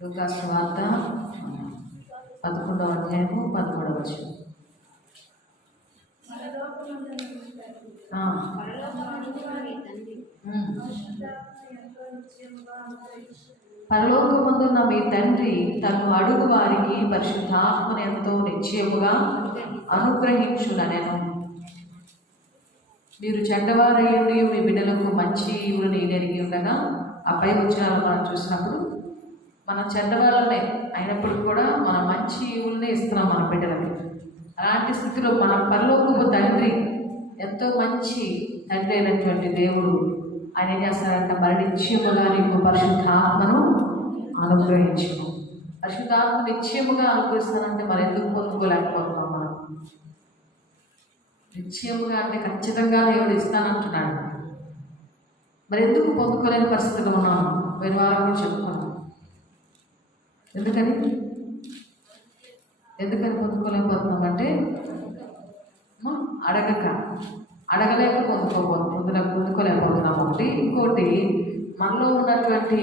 లూకాసు వార్త పదకొండవ అధ్యాయము పదమూడవ వచనం. పరలోకమందున్న మీ తండ్రి తను అడుగు వారికి పరిశుద్ధాత్మను ఎంతో నిశ్చయముగా అనుగ్రహించుననెను. మీరు చెడ్డవారయ్యండి మీ బిడ్డలకు మంచి ఈవుని జరిగి ఉండగా ఆ పై వచ్చినాలు మనం చూసినప్పుడు మనం చెడ్డవాళ్ళనే అయినప్పుడు కూడా మన మంచి ఈవుల్ని ఇస్తున్నాం మన బిడ్డలకి. అలాంటి స్థితిలో మన పరలోకపు తండ్రి ఎంతో మంచి తండ్రి అయినటువంటి దేవుడు. ఆయన ఏం చేస్తారంటే మరి నిశ్చయముగా నీకు పరిశుద్ధాత్మను అనుగ్రహించను పరిశుద్ధాత్మ నిశ్చయముగా అనుగ్రహిస్తానంటే మరి ఎందుకు పొందుకోలేకపోతున్నాం మనం? నిశ్చయముగా అంటే ఖచ్చితంగా దేవుడు ఇస్తానంటున్నాడు. మరి ఎందుకు పొందుకోలేని పరిస్థితిలో ఉన్నాం? పోయిన వారం చెప్పుకున్నాం. ఎందుకని? ఎందుకని పొందుకోలేకపోతున్నాం అంటే అడగక అడగలేక పొందుకోబో పొందుల పొందుకోలేకపోతున్నాం ఒకటి ఇంకోటి మనలో ఉన్నటువంటి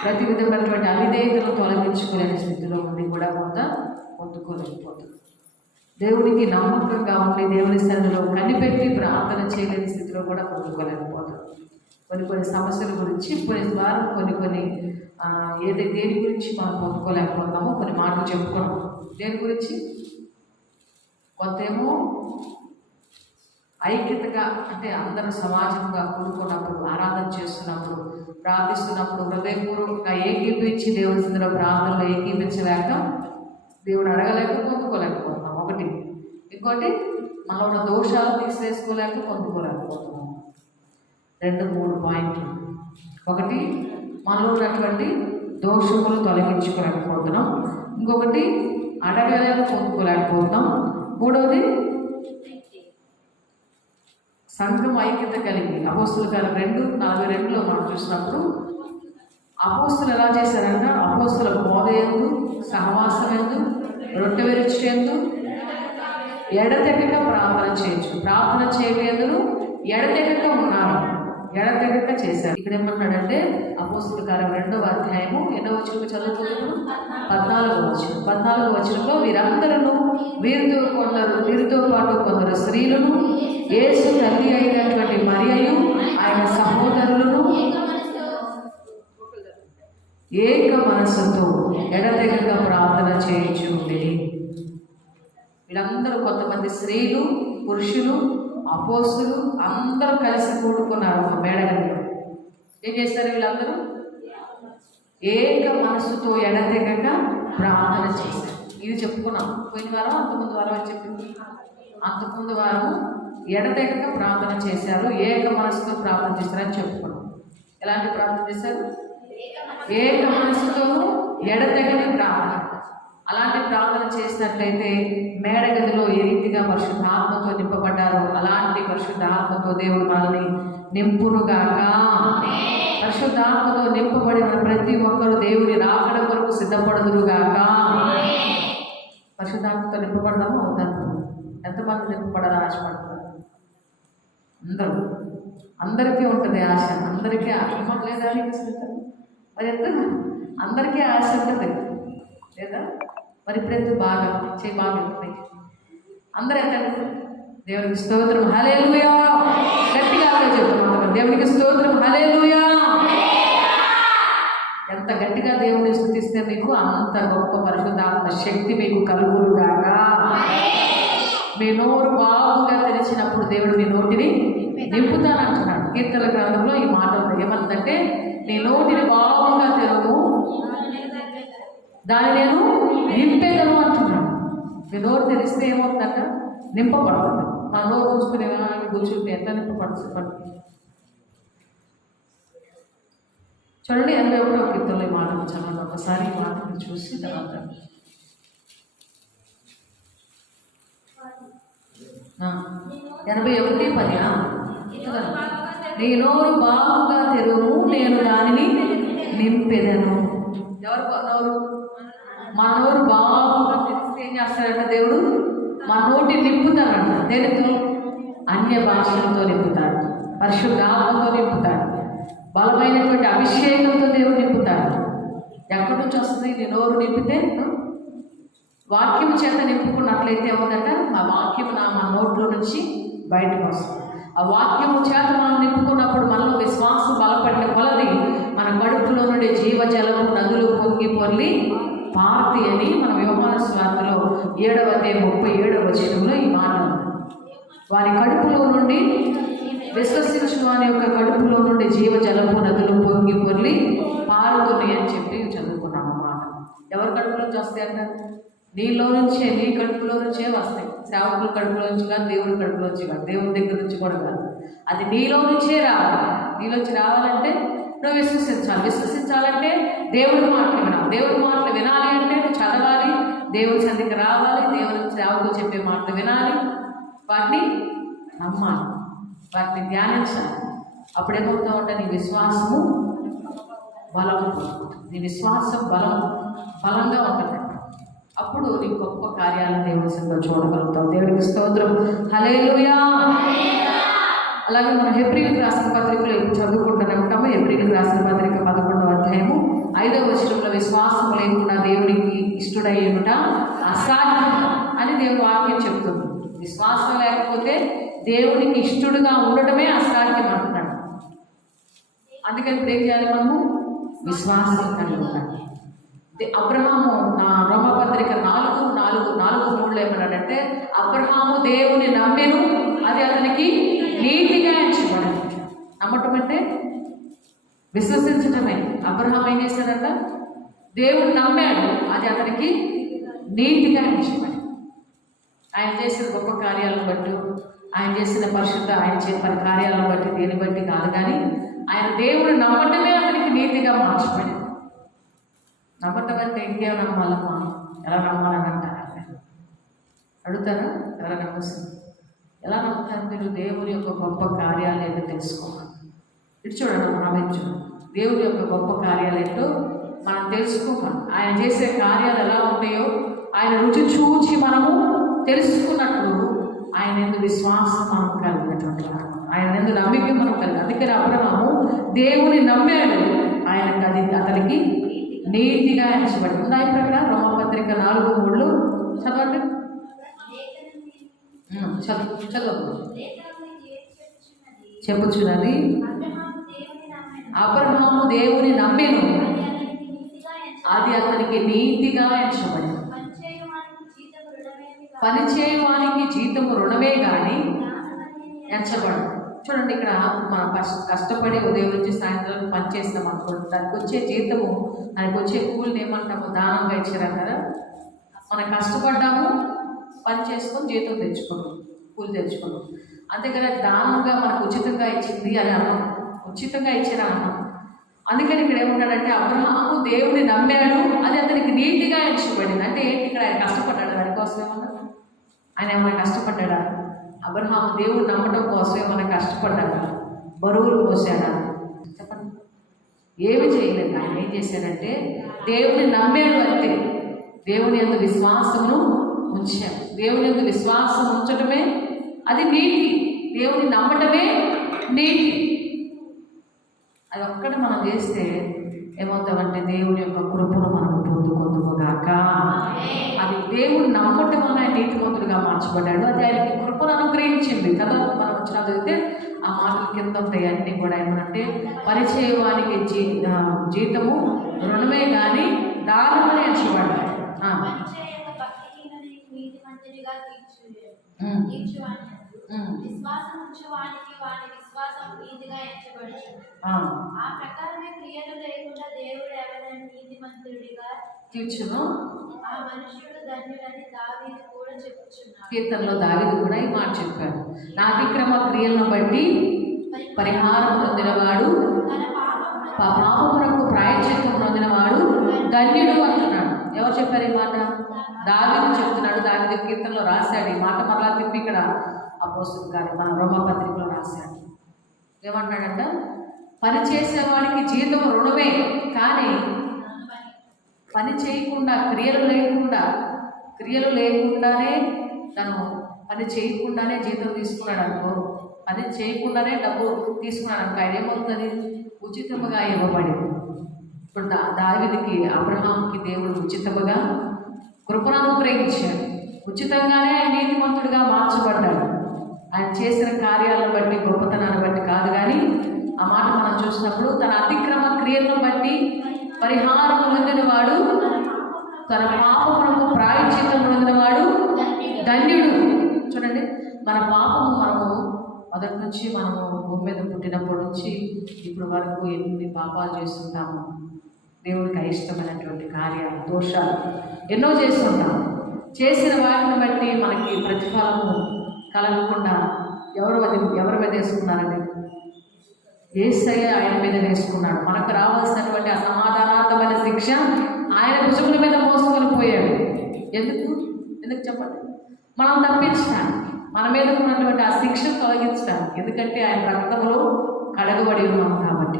ప్రతి విధమైనటువంటి అవిధేయతను తొలగించుకోలేని స్థితిలో ఉండి కూడా కొంత పొందుకోలేకపోతుంది దేవునికి నమ్మకంగా ఉండి దేవుని సన్నిలో కనిపెట్టి ప్రార్థన చేయలేని స్థితిలో కూడా పొందుకోలేకపోతుంది కొన్ని కొన్ని సమస్యల గురించి కొన్ని ద్వారా కొన్ని కొన్ని ఏదైతే దేని గురించి మనం పొందుకోలేకపోతామో కొన్ని మాటలు చెప్పుకున్నాం దేని గురించి? కొంత ఏమో ఐక్యతగా అంటే అందరూ సమాజంగా కూడుకున్నప్పుడు ఆరాధన చేస్తున్నప్పుడు ప్రార్థిస్తున్నప్పుడు హృదయపూర్వకంగా ఏకీపించి దేవుని సన్నిధిలో ప్రార్థనలో ఏకీపించలేక దేవుడు అడగలేక పొందుకోలేకపోతున్నాం. ఒకటి. ఇంకోటి మనలో ఉన్న దోషాలు తీసేసుకోలేక పొందుకోలేకపోతున్నాం. రెండు మూడు పాయింట్లు. ఒకటి మనలో ఉన్నటువంటి దోషములు తొలగించుకోలేకపోతున్నాం. ఇంకొకటి అడగలను పొందుకోలేకపోతున్నాం. మూడవది సంఘం ఐక్యత కలిగి అపోస్తుల గారు రెండు నలభై రెండులో మనం చూసినప్పుడు అపోస్తులు ఎలా చేశారంటే అపోస్తుల బోధ ఎందు సహవాసం ఎందు రొట్టె విరుచి ఎందు ఎడతెగక ప్రార్థన చేయొచ్చు. ప్రార్థన చేయలేదు ఎడతెగక ఉన్నారు. ఎడతెగక చేశారు. ఇక్కడ ఏమన్నాడంటే అపోస్తుల కాలం రెండవ అధ్యాయము ఎన్నో వచ్చిన చదువుతున్నప్పుడు పద్నాలుగు వచ్చిన పద్నాలుగు వచనంలో వీరందరూ వీరితో కొందరు వీరితో పాటు కొందరు స్త్రీలను యేసు తల్లి అయినటువంటి మరియు ఆయన సహోదరులను ఏక మనస్సుతో ఎడతెగక ప్రార్థన చేయించు ఉండేది వీళ్ళందరూ కొంతమంది స్త్రీలు పురుషులు అపోస్తులు అందరూ కలిసి కూడుకున్నారు ఒక మేడగదిలో. ఏం చేస్తారు వీళ్ళందరూ? ఏక మనస్సుతో ఎడతెగక ప్రార్థన చేశారు. ఇది చెప్పుకున్నాం. పోయిన వారం అంతకుముందు వారం అని చెప్పింది? అంతకుముందు వారం ఎడతెగక ప్రార్థన చేశారు ఏక మనసుతో ప్రార్థన చేశారని చెప్పుకున్నాం. ఎలాంటి ప్రార్థన చేశారు? ఏక మనసుతో ఎడతెగని ప్రార్థన. అలాంటి ప్రార్థన చేసినట్లయితే మేడగదిలో ఏ రీతిగా పరిశుద్ధాత్మతో నింపబడ్డారో అలాంటి పరిశుద్ధాత్మతో దేవుడు మనల్ని నింపునుగాక. పరిశుద్ధాత్మతో నింపబడిన ప్రతి ఒక్కరు దేవుని రాకడ కొరకు సిద్ధపడదురుగాక. పరిశుద్ధాత్మతో నింపబడదామా? అవుతాను ఎంతమంది నింపబడాలని ఆశపడుతున్నారు అందరూ. అందరికీ ఉంటుంది ఆశ. అందరికీ ఆశ. మాకు లేదా మరి ఎంత? అందరికీ ఆశ ఉంటుంది. లేదా? మరి ఇప్పుడు బాగా చేయి బాగా ఉంటుంది అందరూ ఎత్తండి దేవునికి స్తోత్రం. హలేలుయా గట్టిగా అలా చెప్తున్నాను దేవునికి స్తోత్రం. హలేలుయా ఎంత గట్టిగా దేవుని స్థుతిస్తే మీకు అంత గొప్ప పరిశుద్ధాత్మ శక్తి మీకు కలుగురుగాక మీ నోరు బాగుగా తెరిచినప్పుడు దేవుడు మీ నోటిని నింపుతానంటున్నాడు. కీర్తన గ్రంథంలో ఈ మాట ఉంది. ఏమందంటే నీ నోటిని బాగుగా తెరవు. దాన్ని నేను నింపేదను అంటున్నాను మీ నోరు తెరిస్తే ఏమవుతుందంట? నింపబడుతుంది. మా నోరు చూసుకునే కూర్చుంటే ఎంత నింపబడుతుంది చూడండి ఎనభై ఒకటో కీర్తనలో ఈ మాటలు చదవండి ఒకసారి ఈ మాటను చూసి తర్వాత. ఎనభై ఒకటి పది నీ నోరు బాగుగా తెరువు నేను దానిని నింపెదను. ఎవరు నోరు మా నోరు బాగా తెలిస్తే ఏం చేస్తాడంట దేవుడు? మన నోటి నింపుతాడంట. దేనితో అన్య భాషలతో నింపుతాడు. పరిశుద్ధాత్మతో నింపుతాడు. బలమైనటువంటి అభిషేకంతో దేవుడు నింపుతాడు. ఎక్కడి నుంచి వస్తుంది? నీ నోరు నింపితే వాక్యం చేత నింపుకున్నట్లయితే ఏముందంట? ఆ వాక్యం నా మన నోట్లో నుంచి బయటకు వస్తుంది. ఆ వాక్యం చేత మనం నింపుకున్నప్పుడు మన పొంగి పొర్లి పార్తి అని మన వ్యవహార స్వార్థలో ఏడవ అధ్యాయం ముప్పై ఏడవ వచనంలో ఈ మాట ఉంది. వారి కడుపులో నుండి విశ్వసించు వారి యొక్క కడుపులో నుండి జీవ జలపు నదులు పొంగి పొర్లి పారుతున్నాయి అని చెప్పి చదువుకున్నాం అన్నమాట. ఎవరి కడుపులోంచి వస్తాయి అంట? నీలో నుంచే నీ కడుపులో నుంచే వస్తాయి. సేవకుల కడుపులో నుంచి కాదు దేవుడి కడుపులో నుంచి కాదు దేవుడి దగ్గర నుంచి కూడా కాదు. అది నీలో నుంచే రావాలి. నీలోంచి రావాలంటే నువ్వు విశ్వసించాలి. విశ్వసించాలంటే దేవుడి మాటలు దేవుని మాటలు వినాలి అంటే నువ్వు చదవాలి దేవుని సందికి రావాలి దేవుని సేవకు చెప్పే మాటలు వినాలి. వాటిని నమ్మాలి. వాటిని ధ్యానించాలి. అప్పుడేమవుతా ఉంటే నీ విశ్వాసము బలం నీ విశ్వాసం బలం బలంగా ఉంటుంది. అప్పుడు నీ గొప్ప కార్యాలను దేవుడి సంఘంలో చూడగలుగుతావు. దేవుడికి స్తోత్రం. హలేలుయా అలాగే మనం హెబ్రిల్కి రాసిన పత్రికలో చదువుకుంటూనే ఉంటాము హెబ్రిల్కి రాసిన పత్రిక పదకొండవ అధ్యాయము ఐదవ వచనంలో విశ్వాసం లేకుండా దేవునికి ఇష్టడయ్యుట అసాధ్యం అని దేవుడు వాక్యం చెప్తుంది. విశ్వాసం లేకపోతే దేవునికి ఇష్టడుగా ఉండటమే అసాధ్యం అంటున్నాడు. అందుకని ఏం చేయాలి మనము? విశ్వాసం కలిగి ఉండాలి. అబ్రహాము నా రోమపత్రిక నాలుగు నాలుగు నాలుగు మూడులో ఏమన్నాడంటే అబ్రహాము దేవుని నమ్మెను అది అతనికి నీతిగా ఎంచబడింది. నమ్మటం అంటే విశ్వసించటమే. అబ్రహం ఏం చేశాడంట? దేవుడు నమ్మాడు. అది అతనికి నీతిగా ఎంచబడింది ఆయన చేసిన గొప్ప కార్యాలను బట్టి ఆయన చేసిన పరిశుద్ధ ఆయన చెప్పిన కార్యాలను బట్టి దేని బట్టి కాదు కానీ ఆయన దేవుడు నమ్మటమే అతనికి నీతిగా మార్చబడింది. నమ్మటం అంటే ఇంకేం నమ్మాలమ్మా ఎలా నమ్మాలని అంటారు? అడుగుతారా? ఎలా నమ్మస్తుంది ఎలా నమ్ముతారు మీరు? దేవుని యొక్క గొప్ప కార్యాలు ఏదో తెలుసుకోవాలి. ఇటు చూడండి మనం చూడండి దేవుని యొక్క గొప్ప కార్యాలు ఏంటో మనం తెలుసుకోవాలి ఆయన చేసే కార్యాలు ఎలా ఉంటాయో ఆయన రుచి చూచి మనము తెలుసుకున్నప్పుడు ఆయన ఎందు విశ్వాసం మనం కలిగినటువంటి. ఆయన ఎందు నమ్మిక మనం కలిగి అందుకని అబ్రహాము దేవుని నమ్మాడు. ఆయనకు అది అతనికి నీతిగా ఎంచబడి ఉందా ఇప్పుడు అక్కడ రోమపత్రిక నాలుగు మూడు చదవండి. చదువు చదువు. చెప్పుచున్నది. అబ్రహాము దేవుని నమ్మెను. అది అతనికి నీతిగా ఎంచబడి పనిచేయవానికి జీతము రుణమే కానీ ఎంచబడు చూడండి ఇక్కడ మనం కష్ట కష్టపడి ఉదయం నుంచి సాయంత్రం పని చేస్తాం అనుకోండి. దానికి వచ్చే జీతము దానికి వచ్చే కూలిని ఏమంటాము? దానంగా ఇచ్చారు కదా. మనం కష్టపడ్డాము పని చేసుకొని జీతం తెచ్చుకున్నాం కూలి తెచ్చుకోవడం అంతేకాదు దానంగా మనకు ఉచితంగా ఇచ్చింది అని అన్నాం ఉచితంగా ఇచ్చిన అన్నం. అందుకని ఇక్కడ ఏమంటాడంటే అబ్రహాము దేవుని నమ్మాడు అది అతనికి నీతిగా ఎంచబడింది అంటే ఏంటి ఇక్కడ ఆయన కష్టపడ్డాడు? దానికోసం ఏమన్నా? ఆయన ఏమైనా కష్టపడ్డాడా? అబ్రహాము దేవుడు నమ్మడం కోసం ఏమైనా కష్టపడ్డాడా? బరువులు పోసాడా? చెప్పండి. ఏమి చేయలేదు ఆయన. ఏం చేశాడంటే దేవుని నమ్మాడు అంతే. దేవుని యొక్క విశ్వాసమును ఉంచాడు దేవుని యొక్క విశ్వాసం ఉంచటమే అది నీతి. దేవుని నమ్మటమే నీతి. అది ఒక్కటి మనం చేస్తే ఏమవుతామంటే దేవుని యొక్క కృపను మనం పొందుకుందుగాక అది దేవుని నమ్మటం వల్ల ఆయన నీతిమంతుడిగా మార్చబడ్డాడు. అది ఆయనకి కృపను అనుగ్రహించింది. కదా? మనం వచ్చిన చదివితే ఆ మాటల కింద ఉంటాయి అన్నీ కూడా ఏమనంటే పరిచయవానికి జీ జీతము రుణమే కానీ దారుణమని ఎంచబడ్డాడు విశ్వాసం ఉంచువానికి వాని విశ్వాసం నీతిగా ఎంచబడుచు ఆ, ఆ ప్రకారమే క్రియలు లేకుండా దేవుడు ఎవరైనా నీతిమంతుడిగా తీర్చును. ఆ మనుష్యుడు ధన్యుడని దావీదు కూడా చెప్పుచున్నాడు. కీర్తనలో దావిదు కూడా ఈ మాట చెప్పాడు. నా అతిక్రమ క్రియలను బట్టి పరిహారం పొందినవాడు పాపమునకు ప్రాయశ్చిత్తం పొందినవాడు ధన్యుడు అంటున్నాడు. ఎవరు చెప్పారు ఈ మాట? దావిదు చెప్తున్నాడు. దావిదు కీర్తనలో రాశాడు. ఈ మాట మరలా తిప్పి ఇక్కడ అపోస్తులు గారు మన రోమపత్రికలో రాశాడు ఏమంటాడంట పని చేసేవాడికి జీతం రుణమే కానీ పని చేయకుండా క్రియలు లేకుండా క్రియలు లేకుండానే తను పని చేయకుండానే జీతం తీసుకున్నాడు అనుకో పని చేయకుండానే డబ్బు తీసుకున్నాడు అనుకో ఆయన ఏమవుతుంది? ఉచితముగా ఇవ్వబడింది. ఇప్పుడు దావిదికి అబ్రహాంకి దేవుడు ఉచితముగా కృపను అనుగ్రహించాడు. ఉచితంగానే నీతిమంతుడిగా మార్చబడ్డాడు. ఆయన చేసిన కార్యాలను బట్టి గొప్పతనాన్ని బట్టి కాదు కానీ ఆ మాట మనం చూసినప్పుడు తన అతిక్రమ క్రియలను బట్టి పరిహారం పొందిన వాడు తన పాపమునకు ప్రాయచితం పొందిన వాడు ధన్యుడు. చూడండి మన పాపము మనము మొదటి నుంచి మనము భూమి మీద పుట్టినప్పటి నుంచి ఇప్పుడు వరకు ఎన్ని పాపాలు చేస్తుంటాము? దేవుడికి అయిష్టమైనటువంటి కార్యాలు దోషాలు ఎన్నో చేస్తుంటాము. చేసిన వాటిని బట్టి మనకి ప్రతిఫలము కలగకుండా ఎవరు అది ఎవరి మీద వేసుకున్నారండి? ఏసయ్య ఆయన మీద వేసుకున్నాడు. మనకు రావాల్సినటువంటి ఆ శిక్ష ఆయన భుజముల మీద మోసుకొని పోయాడు. ఎందుకు? ఎందుకు చెప్పండి? మనం తప్పించడానికి మన మీద ఉన్నటువంటి ఆ శిక్ష తొలగించడానికి. ఎందుకంటే ఆయన రక్తంలో కడగబడి ఉన్నాము కాబట్టి.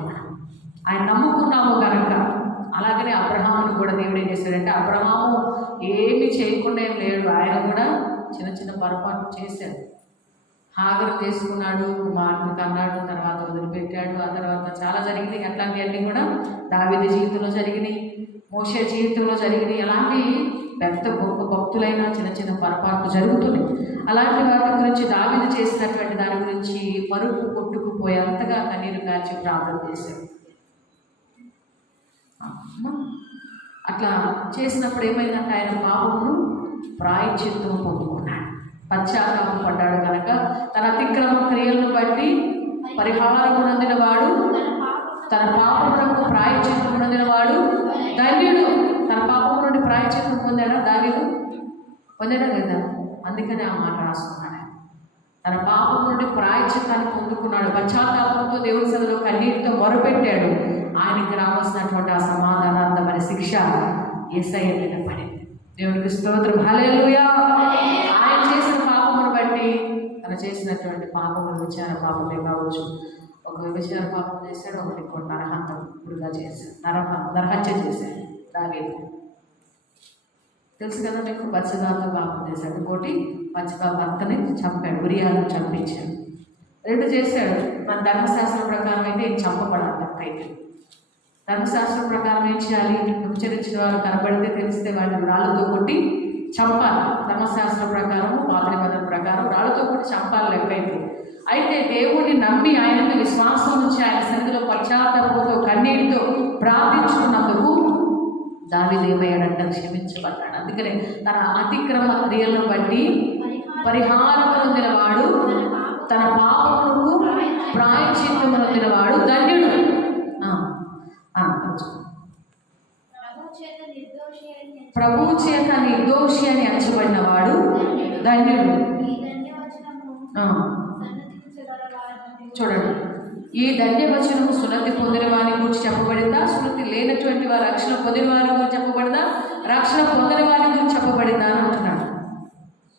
ఆయన నమ్ముకున్నాము కనుక అలాగనే అబ్రహామును కూడా దేవుడు ఏం చేశాడంటే అబ్రహాము ఏమి చేయకుండా ఏం లేడు. ఆయన కూడా చిన్న చిన్న పొరపాట్లు చేశాడు హాగరు చేసుకున్నాడు కుమారుని కన్నాడు తర్వాత వదిలిపెట్టాడు. ఆ తర్వాత చాలా జరిగినాయి అట్లాంటివన్నీ కూడా దావిది జీవితంలో జరిగినాయి మోసే జీవితంలో జరిగినాయి. అలాంటి పెద్ద గొప్ప భక్తులైన చిన్న చిన్న పొరపాట్లు జరుగుతున్నాయి. అలాంటి వాటి గురించి దావిది చేసినటువంటి దాని గురించి పరుపు కొట్టుకుపోయేంతగా కన్నీరు కాల్చి ప్రార్థన చేశాడు అట్లా చేసినప్పుడు ఏమైందంటే ఆయన పాపమును ప్రాయచిత్తం పొందుకున్నాడు. పశ్చాత్తాపం పడ్డాడు కనుక తన అతిక్రమ క్రియలను బట్టి పరిహారం పొందిన వాడు తన పాపములకు ప్రాయచిత్తం పొందిన వాడు ధన్యుడు. తన పాపం నుండి ప్రాయచిత్తం పొందాడా? దావీదు పొందాడా లేదా? అందుకనే ఆ మాట రాసుకున్నాడు తన పాపం నుండి ప్రాయచిత్తాన్ని పొందుకున్నాడు. పశ్చాత్తాపంతో దేవుని సభలో కన్నీటితో మొరపెట్టాడు. ఆయనకి రావాల్సినటువంటి ఆ సమాధానార్థమైన శిక్ష ఎస్ఐ పడింది. దేవునికి స్తోత్రం. హలే ఆయన తను చేసినటువంటి పాపములు విచార పాపమే కావచ్చు. ఒక విచార పాపం చేశాడు ఒకటి ఇంకోటి నరహంతకుడుగా చేశాడు. నరహ నరహత్య చేశాడు దావీదు. తెలుసు కదా మీకు పచ్చదాతో పాపం చేశాడు. ఇంకోటి పచ్చదా భర్తని చంపాడు ఉరియాలను చంపించాడు. రెండు చేశాడు. మన ధర్మశాస్త్రం ప్రకారం అయితే ఇది చంపబడాలి తప్పైతే ధర్మశాస్త్రం ప్రకారం ఏం చేయాలి? ఉచ్చరించిన వారు కనబడితే తెలిస్తే వాళ్ళని రాళ్ళతో కొట్టి చంపాలి. ధర్మశాస్త్రం ప్రకారం పాత నిబంధన ప్రకారం రాళ్ళతో కూడా చంపాలి లెక్కైపు అయితే దేవుడిని నమ్మి ఆయనకు విశ్వాసం నుంచి ఆయన సన్నిధిలో పశ్చాత్తాపంతో కన్నీటితో ప్రార్థించుకున్నందుకు దావి దేవయ్యాడంట క్షమించబడ్డాడు. అందుకనే తన అతిక్రమ క్రియలను బట్టి పరిహారం తినవాడు తన పాపములకు ప్రాయచిత్తమును తినవాడు ధన్యుడు ఆ, ఆ, కొంచెం. ప్రభు చేత నిర్దోషి అని ప్రభువు చేత నిర్దోషి అని ఎంచబడిన వాడు ధన్యుడు చూడండి. ఈ ధన్యవచనము సున్నతి పొందిన వారి గురించి చెప్పబడిందా? సున్నతి లేనటువంటి వారు రక్షణ పొందిన వారి గురించి చెప్పబడిందా? రక్షణ పొందిన వారి గురించి చెప్పబడిందా అని అంటున్నాడు.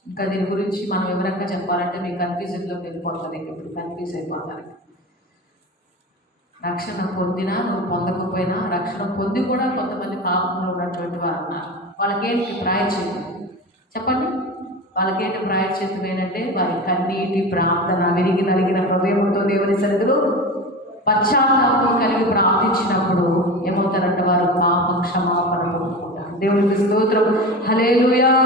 ఇంకా దీని గురించి మనం వివరంగా చెప్పాలంటే మీకు కన్ఫ్యూజన్లోకి వెళ్ళిపోతారు ఇంక ఇప్పుడు కన్ఫ్యూజ్ అయిపోతారు. ఇక. రక్షణ పొందినా నువ్వు పొందకపోయినా రక్షణ పొంది కూడా కొంతమంది పాపంలో ఉన్నటువంటి వారు ఉన్నారు. వాళ్ళకేంటి ప్రాయచిత్తం చెప్పండి. వాళ్ళకేంటి ప్రాయచిత్తం ఏంటంటే వారి కన్నీటి ప్రార్థన విరిగి నలిగిన హృదయంతో దేవుని సన్నిధిలో పశ్చాత్తాపం కలిగి ప్రార్థించినప్పుడు ఏమవుతారంటే వారు పాప క్షమాపణ పొందుకుంటారు. దేవునికి స్తోత్రం. హలేలుయా